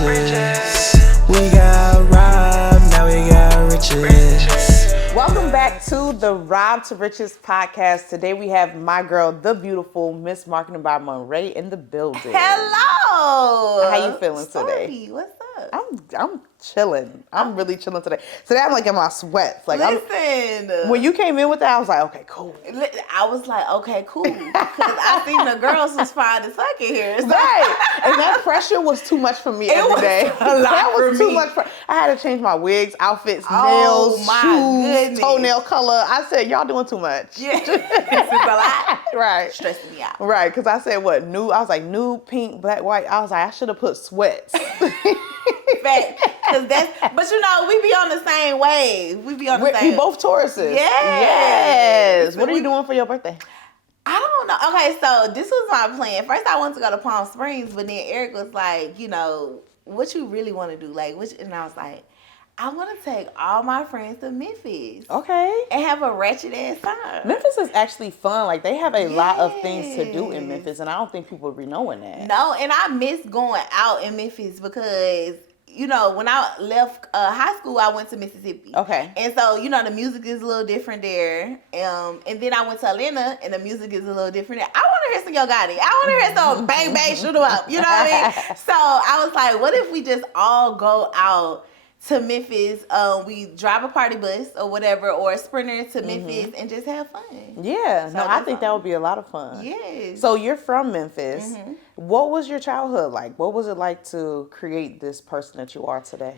riches. We got robbed, now we got riches. Welcome back to the Rob to Riches podcast. Today we have my girl, the beautiful Miss Marketing by Monrae in the building. Hello. How you feeling today? Stormi, what's up? I'm chilling. I'm really chilling today. Today I'm like in my sweats. Like Listen. when you came in with that, I was like, okay, cool. I was like, okay, cool. Because I seen the girls was fine as fuck in here. So. Right. And that pressure was too much for me every day. That was too much. I had to change my wigs, outfits, nails, shoes, toenail color. I said, y'all doing too much. Yeah. This is a lot. Right. Stressing me out. Right. Because I said, what, nude? I was like, nude, pink, black, white. I was like, I should have put sweats. Fact. But you know, we be on the same wave. We be on the same. We both Tauruses. Yes. What are you doing for your birthday? I don't know. Okay, so this was my plan. First, I wanted to go to Palm Springs, but then Eric was like, you know, what you really want to do? And I was like, I want to take all my friends to Memphis. Okay. And have a ratchet ass time. Memphis is actually fun. Like, they have a lot of things to do in Memphis, and I don't think people be knowing that. No, and I miss going out in Memphis because, you know, when I left high school, I went to Mississippi. Okay. And so, you know, the music is a little different there. And then I went to Atlanta, and the music is a little different there. I want to hear some Yo Gotti. I want to hear some bang, bang, shoot 'em up. You know what I mean? So I was like, what if we just all go out to Memphis? We drive a party bus or whatever, or a Sprinter to Memphis and just have fun. Yeah. So No, I think that would be a lot of fun. Yes. So you're from Memphis. What was your childhood like? What was it like to create this person that you are today?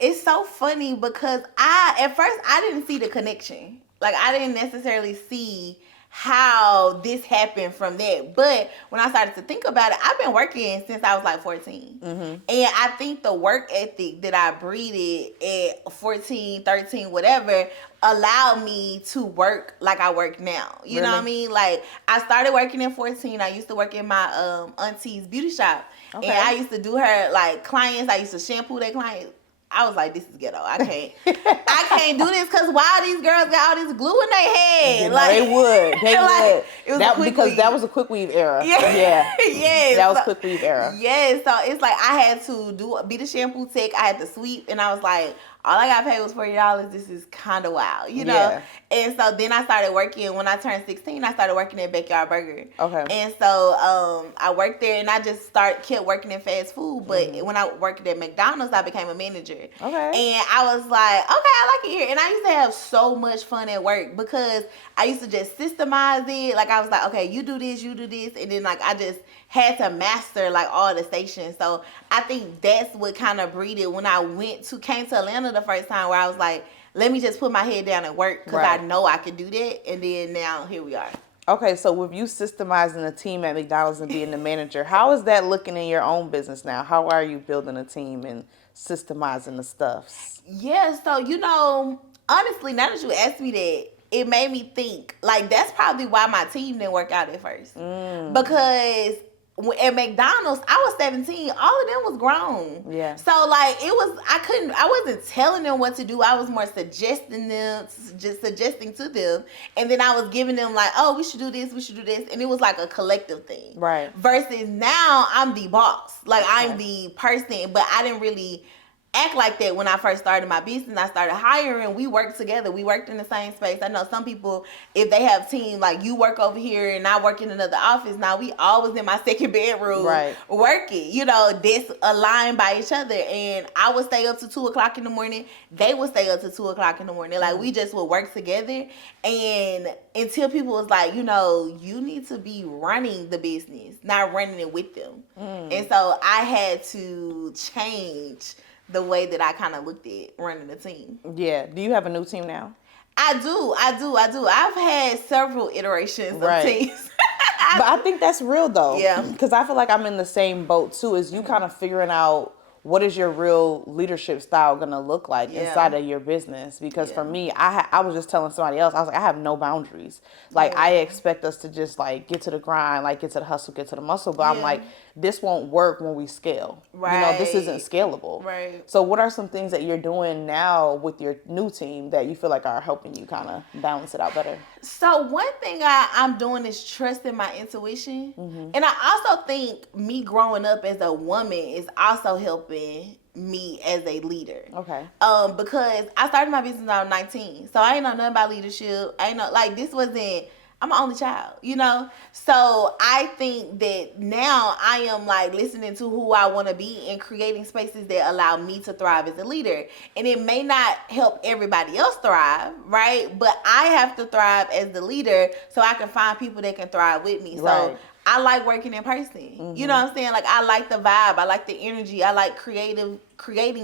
It's so funny because at first I didn't see the connection. Like, I didn't necessarily see how this happened from that. But when I started to think about it, I've been working since I was like 14. And I think the work ethic that I breathed at 14, 13, whatever, allowed me to work like I work now. You know what I mean? Like, I started working at 14. I used to work in my auntie's beauty shop. Okay. And I used to do her, like, clients. I used to shampoo their clients. I was like, this is ghetto. I can't do this because why these girls got all this glue in their head? You know, like, they would. It was because that was a quick weave era. Yeah. Yes. That was quick weave era. Yes. So it's like I had to be the shampoo tech. I had to sweep, and I was like, all I got paid was $40. This is kind of wild, you know? Yeah. And so then I started working, when I turned 16, I started working at Backyard Burger. Okay. And so I worked there, and I just kept working in fast food. But when I worked at McDonald's, I became a manager. Okay. And I was like, okay, I like it here. And I used to have so much fun at work because I used to just systemize it. Like, I was like, okay, you do this. And then, like, I just had to master, like, all the stations. So I think that's what kind of breeded when I came to Atlanta the first time, where I was like, let me just put my head down and work because I know I could do that. And then now here we are. Okay, so with you systemizing a team at McDonald's and being the manager, how is that looking in your own business now? How are you building a team and systemizing the stuffs? Yeah, so, you know, honestly, now that you asked me that, it made me think, like, that's probably why my team didn't work out at first. Because at McDonald's, I was 17. All of them was grown. Yeah. So, like, I wasn't telling them what to do. I was more suggesting to them. And then I was giving them, like, oh, we should do this. And it was like a collective thing. Right. Versus now, I'm the boss. Like, I'm the person. But I didn't really act like that when I first started my business. I started hiring. We worked together. We worked in the same space. I know some people, if they have team, like, you work over here and I work in another office. Now we always in my second bedroom working. You know, this aligned by each other. And I would stay up to 2:00 in the morning. They would stay up to 2:00 in the morning. Like, we just would work together. And until people was like, you know, you need to be running the business, not running it with them. And so I had to change the way that I kind of looked at running the team. Yeah. Do you have a new team now? I do. I've had several iterations of teams. But I think that's real, though. Yeah. Because I feel like I'm in the same boat, too, is you kind of figuring out what is your real leadership style going to look like inside of your business. Because for me, I I was just telling somebody else, I was like, I have no boundaries. Like, I expect us to just, like, get to the grind, like, get to the hustle, get to the muscle. But I'm like, this won't work when we scale. Right. You know, this isn't scalable. Right. So what are some things that you're doing now with your new team that you feel like are helping you kind of balance it out better? So one thing I'm doing is trusting my intuition. And I also think me growing up as a woman is also helping me as a leader. Okay. Because I started my business when I was 19. So I ain't know nothing about leadership. I ain't know, like, this wasn't, I'm an only child, you know? So I think that now I am, like, listening to who I want to be and creating spaces that allow me to thrive as a leader. And it may not help everybody else thrive, right? But I have to thrive as the leader so I can find people that can thrive with me. Right. So I like working in person. You know what I'm saying? Like, I like the vibe. I like the energy. I like creating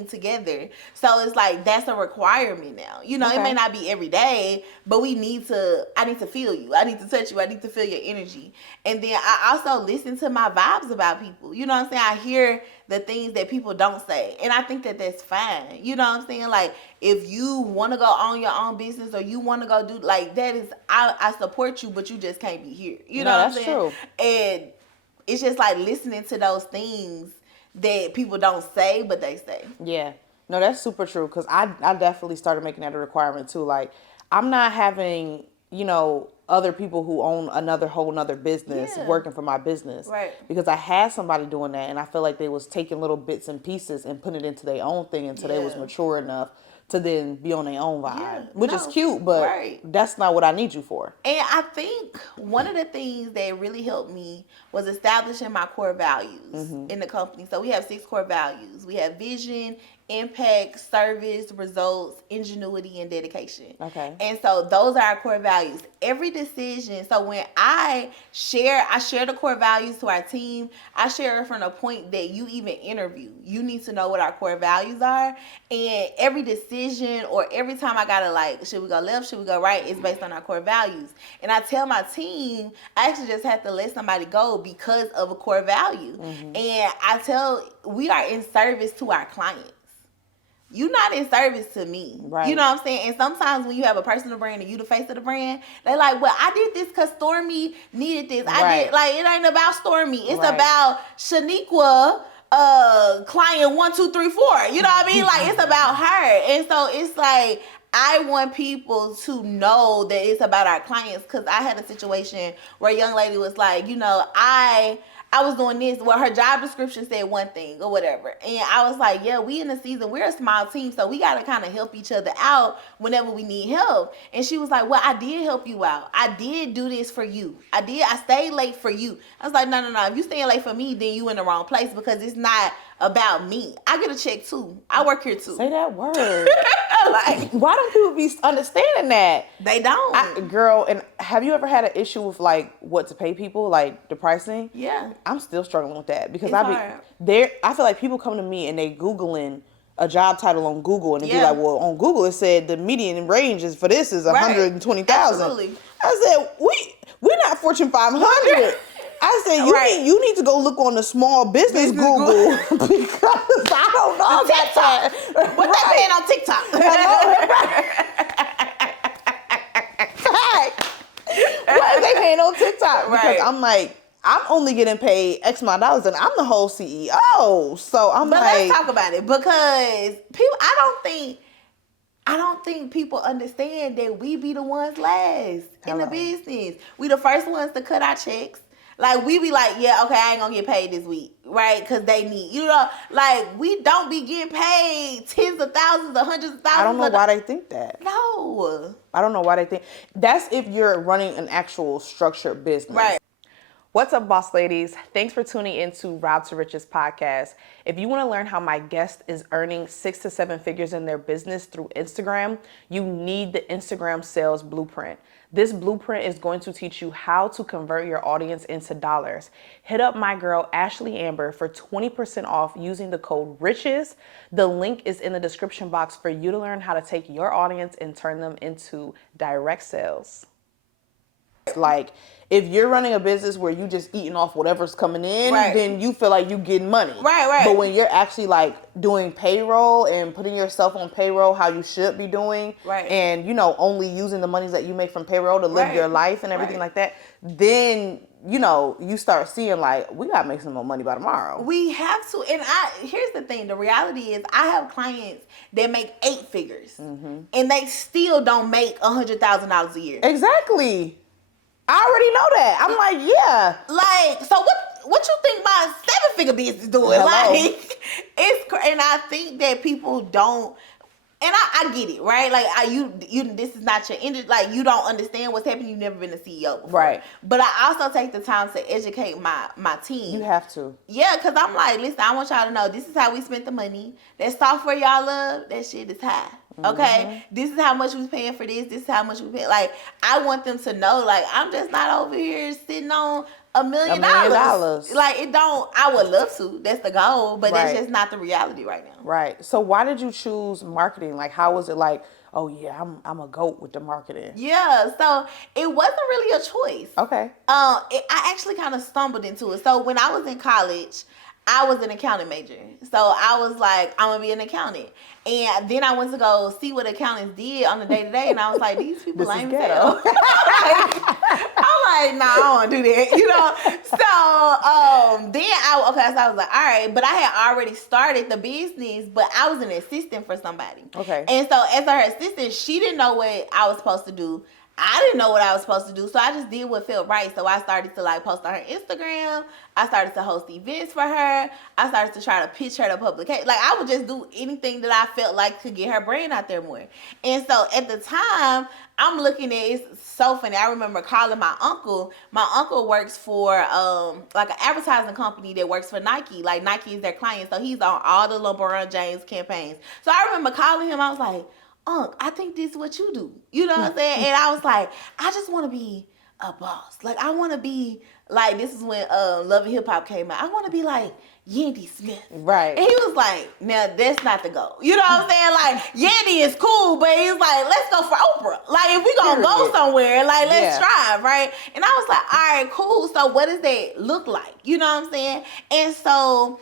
together. So it's like, that's a requirement now. You know, it may not be every day, but I need to feel you. I need to touch you. I need to feel your energy. And then I also listen to my vibes about people. You know what I'm saying? I hear the things that people don't say. And I think that that's fine. You know what I'm saying? Like, if you want to go own your own business or you want to go do, like, that is, I support you, but you just can't be here. You know what I'm saying? True. And it's just like listening to those things that people don't say, but they say. Yeah. No, that's super true, because I definitely started making that a requirement too. Like, I'm not having, you know, other people who own whole nother business working for my business. Right. Because I had somebody doing that, and I feel like they was taking little bits and pieces and putting it into their own thing until they was mature enough to then be on their own vibe, which is cute, but that's not what I need you for. And I think one of the things that really helped me was establishing my core values in the company. So we have 6 core values. We have vision, impact, service, results, ingenuity, and dedication. Okay. And so those are our core values. Every decision, so when I share the core values to our team, I share it from the point that you even interview. You need to know what our core values are. And every decision or every time I gotta, like, should we go left, should we go right, is based on our core values. And I tell my team, I actually just had to let somebody go because of a core value. And I tell, we are in service to our clients. You're not in service to me. Right. You know what I'm saying? And sometimes when you have a personal brand and you the face of the brand, they like, well, I did this because Stormi needed this. I did, like, it ain't about Stormi. It's about Shaniqua, client 1, 2, 3, 4. You know what I mean? Like, it's about her. And so it's like, I want people to know that it's about our clients, because I had a situation where a young lady was like, you know, I was doing this. Well, her job description said one thing or whatever. And I was like, yeah, we in the season, we're a small team, so we got to kind of help each other out whenever we need help. And she was like, well, I did help you out. I did do this for you. I stayed late for you. I was like, no. If you staying late for me, then you in the wrong place, because it's not about me. I get a check too. I work here too. Say that word. Like, why don't people be understanding that? They don't. Girl, and have you ever had an issue with, like, what to pay people, like the pricing? Yeah. I'm still struggling with that, because It's I feel like people come to me and they Googling a job title on Google, and they be like, well, on Google it said the median range is for this is 120,000. Absolutely. I said, we're not Fortune 500. I said, you need to go look on the small business Google because I don't know about that. What they paying on TikTok? What are they paying on TikTok? Because Right. I'm like, I'm only getting paid X amount of dollars, and I'm the whole CEO. So But let's talk about it, because people, I don't think people understand that we be the ones last in the business. We the first ones to cut our checks. Like, we be like, yeah, okay, I ain't gonna get paid this week, right? Because they need, you know, like, we don't be getting paid tens of thousands or hundreds of thousands. I don't know why they think that. No. I don't know why they think. That's if you're running an actual structured business. Right. What's up, boss ladies? Thanks for tuning into Rob to Riches podcast. If you want to learn how my guest is earning 6 to 7 figures in their business through Instagram, you need the Instagram sales blueprint. This blueprint is going to teach you how to convert your audience into dollars. Hit up my girl, Ashley Amber, for 20% off using the code RICHES. The link is in the description box for you to learn how to take your audience and turn them into direct sales. Like, if you're running a business where you just eating off whatever's coming in, Right. then you feel like you getting money. Right. But when you're actually like doing payroll and putting yourself on payroll how you should be doing, Right. and you know, only using the monies that you make from payroll to live Right. your life and everything Right. like that, then you know, you start seeing like, we gotta make some more money by tomorrow. We have to, and here's the thing. The reality is, I have clients that make 8 figures, and they still don't make $100,000 a year. Exactly. I already know that. I'm like, yeah. Like, so what you think my 7-figure business doing? Hello. Like, and I think that people don't. And I get it, right? Like, you this is not your industry. Like, you don't understand what's happening. You've never been a CEO before. Right. But I also take the time to educate my team. You have to. Yeah, because I'm like, listen, I want y'all to know this is how we spent the money. That software y'all love, that shit is high. Okay? This is how much we paying for this. This is how much we pay. Like, I want them to know, like, I'm just not over here sitting on $1 million. Like, it don't, I would love to. That's the goal. But Right. that's just not the reality right now. Right. So why did you choose marketing? Like, how was it like, oh yeah, I'm a goat with the marketing? Yeah, so it wasn't really a choice. Okay. I actually kind of stumbled into it. So when I was in college, I was an accounting major. So I was like, I'm going to be an accountant. And then I went to go see what accountants did on the day-to-day, and I was like, these people This is lame as ghetto. hell. I'm like, nah, I don't want to do that, you know? So then so I was like, all right, but I had already started the business, but I was an assistant for somebody. Okay. And so as her assistant, she didn't know what I was supposed to do. I didn't know what I was supposed to do, so I just did what felt right. So I started to like post on her Instagram. I started to host events for her. I started to try to pitch her to publication. Like, I would just do anything that I felt like to get her brand out there more. And so at the time, I'm looking at, it's so funny. I remember calling my uncle. My uncle works for like an advertising company that works for Nike. Like, Nike is their client, so he's on all the LeBron James campaigns. So I remember calling him. I was like, Unc, I think this is what you do. You know what I'm saying? And I was like, I just want to be a boss. Like, I want to be like, this is when Love and Hip Hop came out. I want to be like Yandy Smith. Right. And he was like, now that's not the goal. You know what I'm saying? Like, Yandy is cool, but he's like, let's go for Oprah. Like, if we gonna go somewhere, like, let's strive, right? And I was like, all right, cool. So what does that look like? You know what I'm saying? And so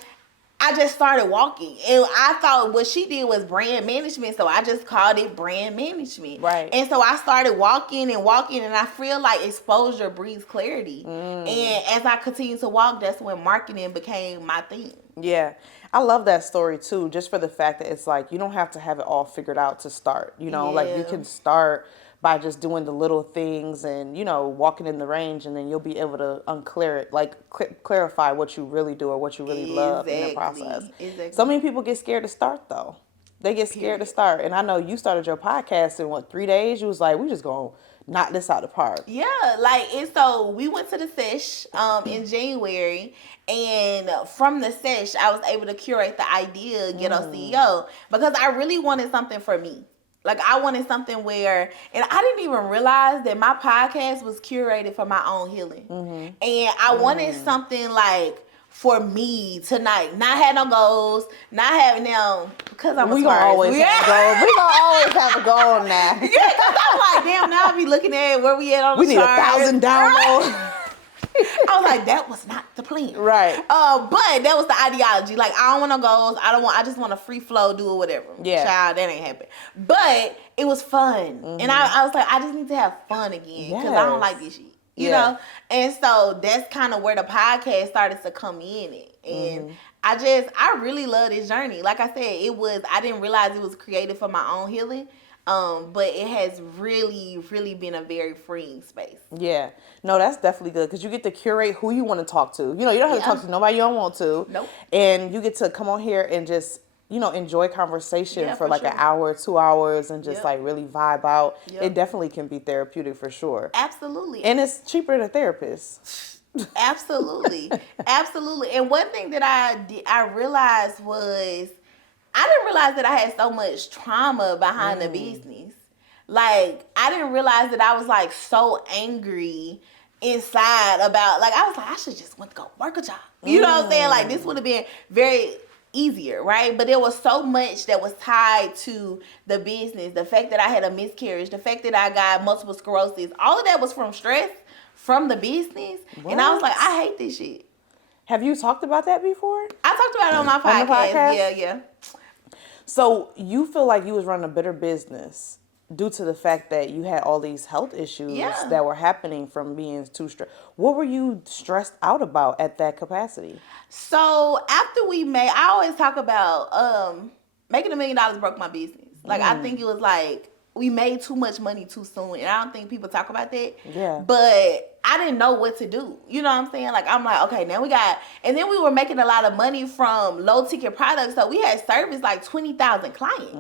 I just started walking, and I thought what she did was brand management, so I just called it brand management. Right. And so I started walking, and I feel like exposure breeds clarity. And as I continued to walk, that's when marketing became my thing. Yeah. I love that story too, just for the fact that it's like, you don't have to have it all figured out to start. You know, like, you can start by just doing the little things and, you know, walking in the range, and then you'll be able to unclear it, like clarify what you really do or what you really love in the process. Exactly. So many people get scared to start though. They get scared to start. And I know you started your podcast in 3 days? You was like, we just gonna knock this out the park. Yeah, like, and so we went to the sesh in January, and from the sesh, I was able to curate the idea, Ghetto CEO, because I really wanted something for me. Like, I wanted something where, and I didn't even realize that my podcast was curated for my own healing. And I wanted something like for me tonight, not have no goals, not having them, because I'm a We gonna always have a goal. We gonna always have a goal now. Yeah, because I'm like, damn, now I be looking at where we at on the chart. We need 1,000 downloads. I was like, that was not the plan. Right. But that was the ideology. Like, I don't want no goals. I just want to free flow, do it, whatever. Yeah. Child, that ain't happen. But it was fun. And I was like, I just need to have fun again. Because I don't like this shit. You know? And so that's kind of where the podcast started to come in. And I really love this journey. Like I said, I didn't realize it was created for my own healing. But it has really, really been a very freeing space. Yeah. No, that's definitely good, because you get to curate who you want to talk to. You know, you don't have to talk to nobody you don't want to. Nope. And you get to come on here and just, you know, enjoy conversation for like an hour, 2 hours, and just like really vibe out. It definitely can be therapeutic for sure. Absolutely. And it's cheaper than a therapist. Absolutely. Absolutely. And one thing that I realized was, I didn't realize that I had so much trauma behind the business. Like, I didn't realize that I was like so angry inside about, like, I was like, I should just went to go work a job. You know what I'm saying? Like, this would have been very easier, right? But there was so much that was tied to the business. The fact that I had a miscarriage, the fact that I got multiple sclerosis, all of that was from stress. from the business. What? And I was like, I hate this shit. Have you talked about that before? I talked about it on my podcast. On the podcast? Yeah. So you feel like you was running a better business due to the fact that you had all these health issues that were happening from being too stressed. What were you stressed out about at that capacity? So after I always talk about making $1 million broke my business. Like I think it was like we made too much money too soon, and I don't think people talk about that. Yeah. But I didn't know what to do. You know what I'm saying? Like I'm like, okay, now and then we were making a lot of money from low ticket products, so we had serviced like 20,000 clients.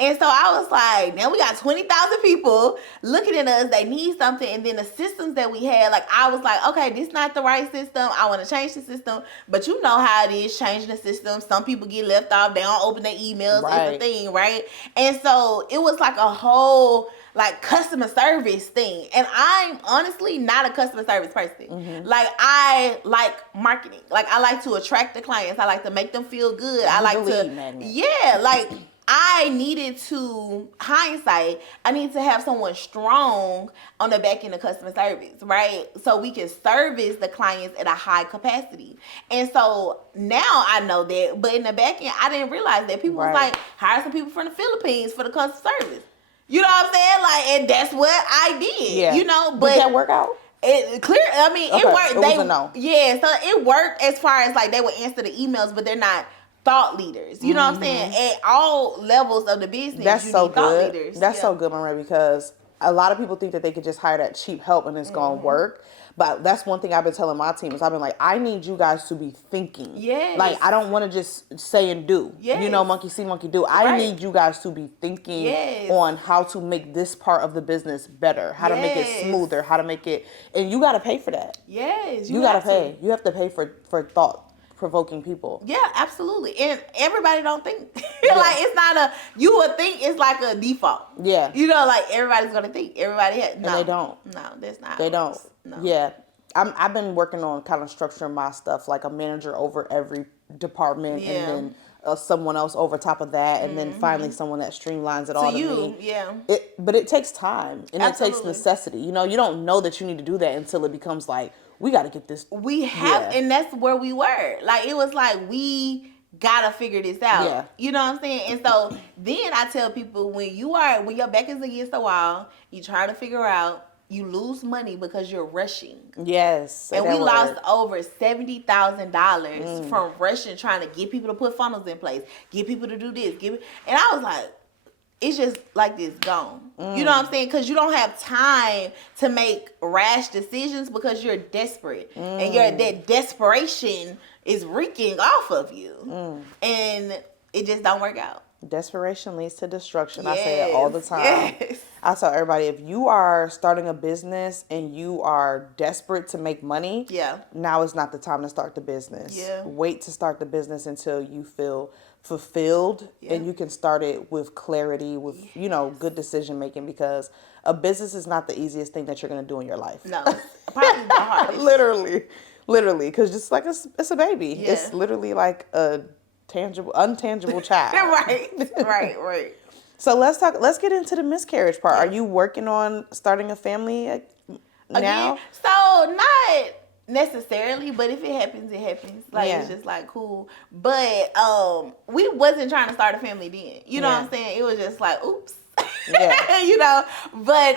And so I was like, now we got 20,000 people looking at us. They need something, and then the systems that we had, like I was like, okay, this not the right system. I want to change the system, but you know how it is changing the system. Some people get left off. They don't open their emails. Right. It's a thing, right? And so it was like a whole like customer service thing, and I'm honestly not a customer service person. Like I like marketing. Like I like to attract the clients. I like to make them feel good. I like to like I needed to I need to have someone strong on the back end of customer service, right? So we can service the clients at a high capacity. And so now I know that, but in the back end I didn't realize that. People was like, hire some people from the Philippines for the customer service. You know what I'm saying? Like, and that's what I did. Yeah. You know, but did that work out? It worked. It was a no. Yeah, so it worked as far as like they would answer the emails, but they're not thought leaders. You know what I'm saying? At all levels of the business, that's you so need good. Thought leaders. That's so good, Monrae, because a lot of people think that they could just hire that cheap help and it's gonna work. But that's one thing I've been telling my team is I've been like, I need you guys to be thinking. Yes. Like I don't want to just say and do. Yes. You know, monkey see, monkey do. I need you guys to be thinking on how to make this part of the business better, how to make it smoother, how to make it, and you got to pay for that. Yes. You got to pay. You have to pay for thought-provoking people. Yeah, absolutely. And everybody don't think. Like it's not you would think it's like a default. Yeah. You know, like everybody's going to think. Everybody has. No. And they don't. No, that's not. They don't. No. Yeah. I've been working on kind of structuring my stuff, like a manager over every department and then someone else over top of that, and then finally someone that streamlines it all to me. Yeah. But it takes time, and it takes necessity. You know, you don't know that you need to do that until it becomes like, we got to get this. We have, and that's where we were. Like, it was like, we got to figure this out. Yeah. You know what I'm saying? And so then I tell people, when your back is against the wall, you try to figure out, you lose money because you're rushing. Yes. And we lost over $70,000 from rushing, trying to get people to put funnels in place, get people to do this. And I was like, it's just like this gone. You know what I'm saying? Because you don't have time to make rash decisions because you're desperate. And that desperation is reeking off of you. And it just don't work out. Desperation leads to destruction. Yes. I say that all the time. Yes. I tell everybody, if you are starting a business and you are desperate to make money, now is not the time to start the business. Yeah. Wait to start the business until you feel fulfilled and you can start it with clarity, with good decision making, because a business is not the easiest thing that you're going to do in your life. No, probably the hardest. literally, because just like it's a baby. Yeah. It's literally like a untangible child. Right. So let's get into the miscarriage part. Are you working on starting a family now? So not necessarily, but if it happens, it happens. Like it's just like cool. But we wasn't trying to start a family then. You know what I'm saying? It was just like, oops. Yeah. But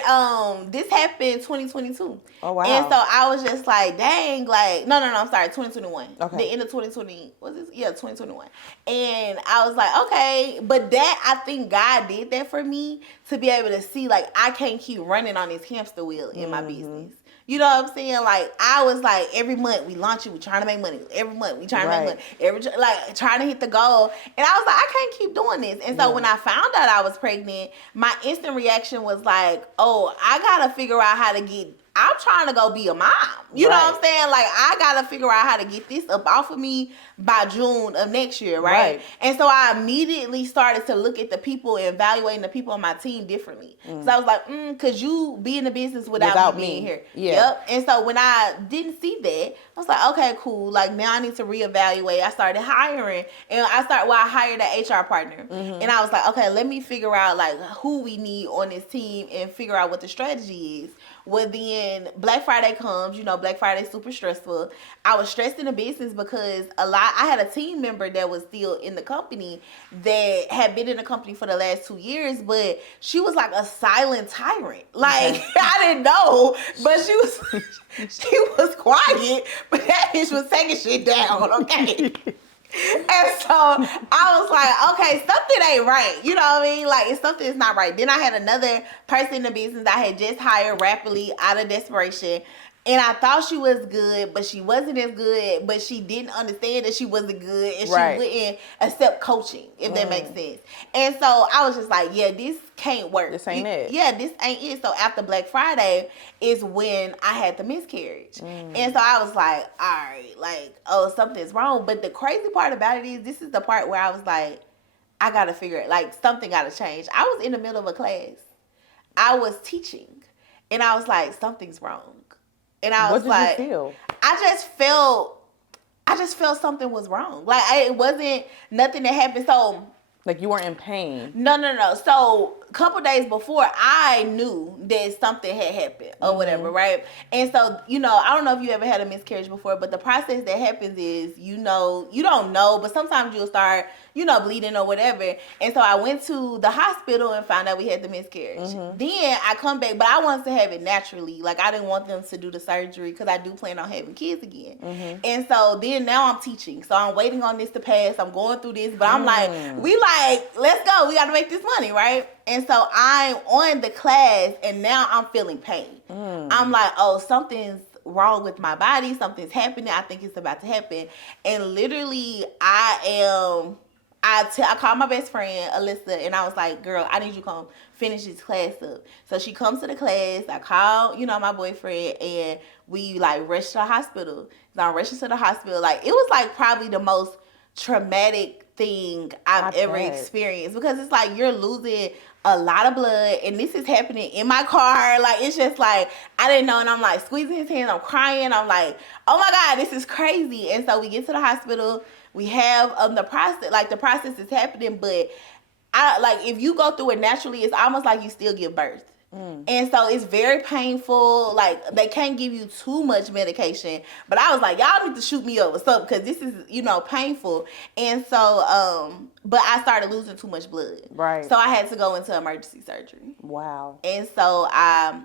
this happened 2022. Oh wow. And so I was just like, dang, like no, I'm sorry, 2021. Okay. The end of 2020 was this? Yeah, 2021. And I was like, okay, but that I think God did that for me to be able to see, like, I can't keep running on this hamster wheel in my business. You know what I'm saying? Like, I was like, every month we launch it, we trying to make money. Every month we trying to make money. Trying to hit the goal. And I was like, I can't keep doing this. And so when I found out I was pregnant, my instant reaction was like, oh, I got to figure out how to I'm trying to go be a mom. You know what I'm saying? Like, I got to figure out how to get this up off of me by June of next year, right? And so I immediately started to look at the people and evaluating the people on my team differently. So I was like, because you be in the business without me being here. Yeah. Yep. And so when I didn't see that, I was like, okay, cool. Like, now I need to reevaluate. I started hiring. And I hired an HR partner. And I was like, okay, let me figure out, like, who we need on this team and figure out what the strategy is. Well, then Black Friday comes, Black Friday super stressful. I was stressed in the business because I had a team member that was still in the company that had been in the company for the last 2 years, but she was like a silent tyrant. Like, I didn't know, but she was quiet, but that bitch was taking shit down, okay? And so I was like, okay, something ain't right. You know what I mean? Like, something is not right. Then I had another person in the business I had just hired rapidly out of desperation. And I thought she was good, but she wasn't as good. But she didn't understand that she wasn't good. And she wouldn't accept coaching, if that makes sense. And so I was just like, yeah, this can't work. This ain't it. Yeah, this ain't it. So after Black Friday is when I had the miscarriage. And so I was like, all right, like, oh, something's wrong. But the crazy part about it is, this is the part where I was like, I got to figure it. Like, something got to change. I was in the middle of a class. I was teaching. And I was like, something's wrong. And I was like, what did you feel? I just felt something was wrong. Like, it wasn't nothing that happened. So, like, you weren't in pain. No. So, a couple days before, I knew that something had happened or whatever, right? And so, I don't know if you ever had a miscarriage before, but the process that happens is, you don't know, but sometimes you'll start, bleeding or whatever. And so I went to the hospital and found out we had the miscarriage. Then I come back, but I wanted to have it naturally. Like, I didn't want them to do the surgery because I do plan on having kids again. And so then now I'm teaching. So I'm waiting on this to pass. I'm going through this, but I'm like, let's go. We got to make this money, right? And so I'm on the class and now I'm feeling pain. I'm like, oh, something's wrong with my body. Something's happening. I think it's about to happen. And literally I called my best friend, Alyssa, and I was like, girl, I need you to come finish this class up. So she comes to the class. I called, my boyfriend, and we, rushed to the hospital. So I'm rushing to the hospital. Like, it was, probably the most traumatic thing I've ever experienced. Because it's like you're losing a lot of blood, and this is happening in my car. Like, it's just like, I didn't know, and I'm, squeezing his hands. I'm crying. I'm like, oh, my God, this is crazy. And so we get to the hospital. We have the process is happening, but if you go through it naturally, it's almost like you still give birth. And so it's very painful. Like, they can't give you too much medication. But I was like, y'all need to shoot me up with something because this is, painful. And so, but I started losing too much blood. Right. So I had to go into emergency surgery. Wow. And so I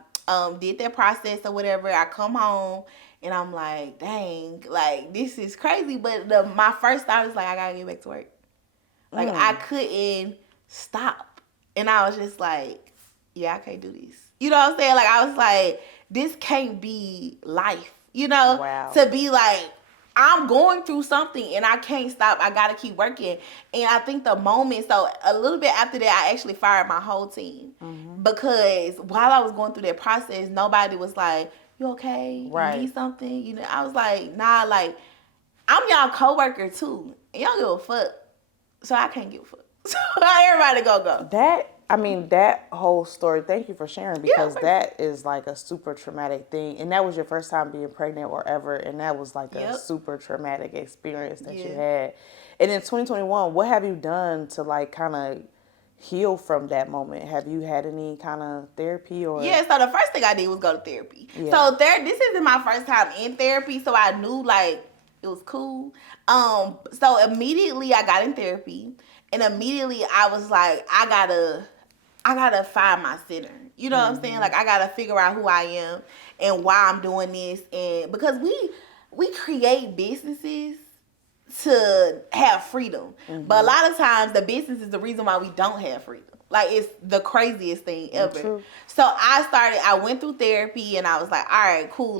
did that process or whatever. I come home. And I'm like, dang, this is crazy. But my first thought is, I got to get back to work. I couldn't stop. And I was just like, yeah, I can't do this. You know what I'm saying? I was like, this can't be life. Wow. To be I'm going through something and I can't stop. I got to keep working. And I think the moment, so a little bit after that, I actually fired my whole team. Because while I was going through that process, nobody was like, you okay? Right. You need something? I was like, nah, I'm y'all coworker too. And y'all give a fuck. So I can't give a fuck. So everybody go. That whole story, thank you for sharing, because that is a super traumatic thing. And that was your first time being pregnant or ever. And that was a super traumatic experience that you had. And in 2021, what have you done to kind of heal from that moment? Have you had any kind of therapy or? Yeah, so the first thing I did was go to therapy. So this isn't my first time in therapy, so I knew it was cool. So immediately I got in therapy, and immediately I was like, I gotta find my center. You know what I'm saying? I gotta figure out who I am and why I'm doing this, and because we create businesses to have freedom. But a lot of times the business is the reason why we don't have freedom. It's the craziest thing ever. True. So I went through therapy and I was like, all right, cool.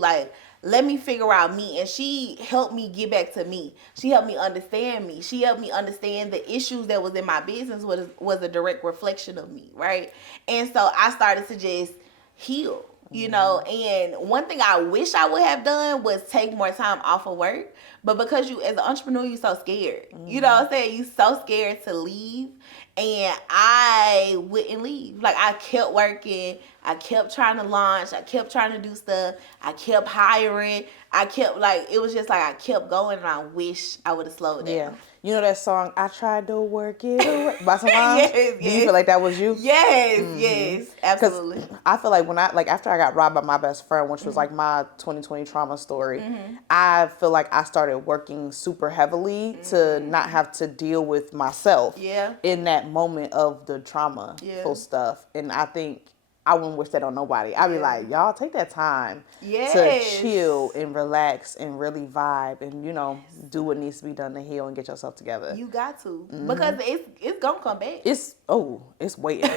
Let me figure out me. And she helped me get back to me. She helped me understand me. She helped me understand the issues that was in my business was a direct reflection of me, right? And so I started to just heal. And one thing I wish I would have done was take more time off of work. But because you, as an entrepreneur, you're so scared. You know what I'm saying? You're so scared to leave. And I wouldn't leave. I kept working. I kept trying to launch. I kept trying to do stuff. I kept hiring. I kept, it was just I kept going, and I wish I would have slowed down. You know that song, I Tried to Work It Away by some moms? Yes, Do you feel like that was you? Yes, absolutely. I feel like after I got robbed by my best friend, which was like my 2020 trauma story, I feel like I started working super heavily to not have to deal with myself in that moment of the trauma full stuff. And I think I wouldn't wish that on nobody. I'd be like, y'all take that time to chill and relax and really vibe and, you know, do what needs to be done to heal and get yourself together. You got to. Because it's going to come back. It's waiting. And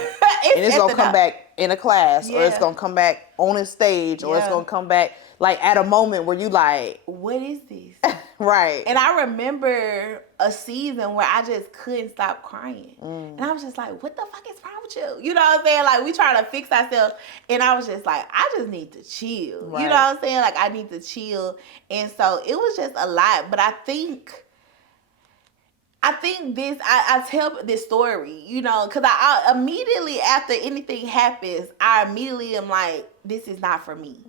it's going to come back in a class or it's going to come back on a stage or it's going to come back like at a moment where you like, what is this? Right. And I remember a season where I just couldn't stop crying. And I was just like, what the fuck is wrong with you? You know what I'm saying? Like, we trying to fix ourselves. And I was just like, I just need to chill. Right. You know what I'm saying? Like, I need to chill. And so it was just a lot. But I think I tell this story, you know, because I immediately after anything happens, I immediately am like, this is not for me.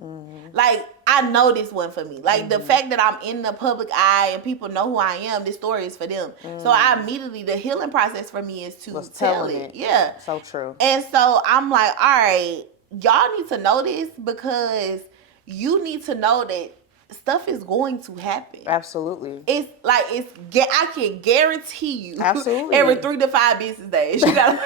Like, I know this wasn't for me. Like, the fact that I'm in the public eye and people know who I am, this story is for them. So I immediately, the healing process for me is to tell it. Yeah. So true. And so I'm like, all right, y'all need to know this because you need to know that stuff is going to happen. Absolutely. It's like I can guarantee you. Absolutely. Every 3 to 5 business days, you gotta,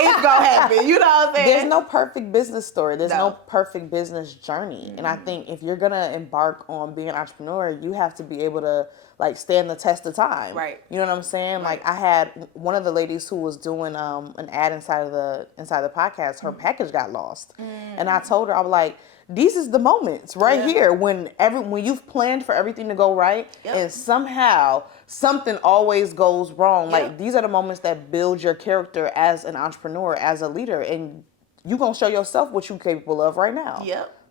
it's gonna happen. You know what I'm saying? There's no perfect business story. There's no perfect business journey. And I think if you're gonna embark on being an entrepreneur, you have to be able to like stand the test of time. Right. You know what I'm saying? Right. Like I had one of the ladies who was doing an ad inside the podcast. Her package got lost, and I told her, I was like, these is the moments right here when you've planned for everything to go right and somehow something always goes wrong. Like these are the moments that build your character as an entrepreneur, as a leader, and you're going to show yourself what you're capable of right now.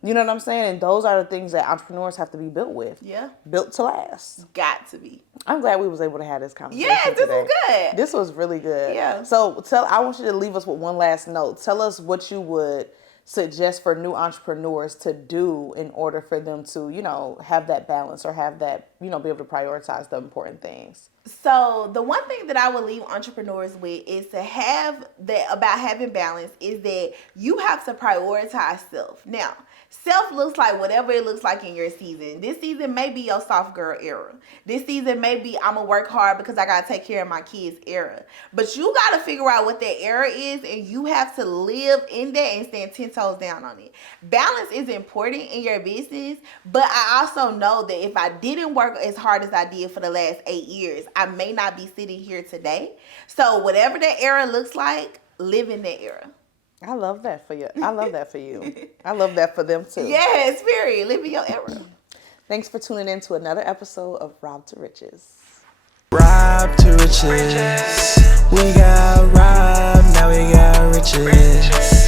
You know what I'm saying? And those are the things that entrepreneurs have to be built with. Built to last. Got to be. I'm glad we was able to have this conversation this today. was good. This was really good. So I want you to leave us with one last note. Tell us what you would suggest for new entrepreneurs to do in order for them to, you know, have that balance or have that, you know, be able to prioritize the important things. So the one thing that I would leave entrepreneurs with is to have that about having balance is that you have to prioritize self. Now, self looks like whatever it looks like in your season. This season may be your soft girl era. This season may be I'm going to work hard because I got to take care of my kids era. But you got to figure out what that era is and you have to live in that and stand 10 toes down on it. Balance is important in your business, but I also know that if I didn't work as hard as I did for the last 8 years, I may not be sitting here today. So whatever that era looks like, live in that era. I love that for you. I love that for you. I love that for them too. Yes, period. Live in your era. Thanks for tuning in to another episode of Rob to Riches. Rob to riches. We got robbed, now we got riches.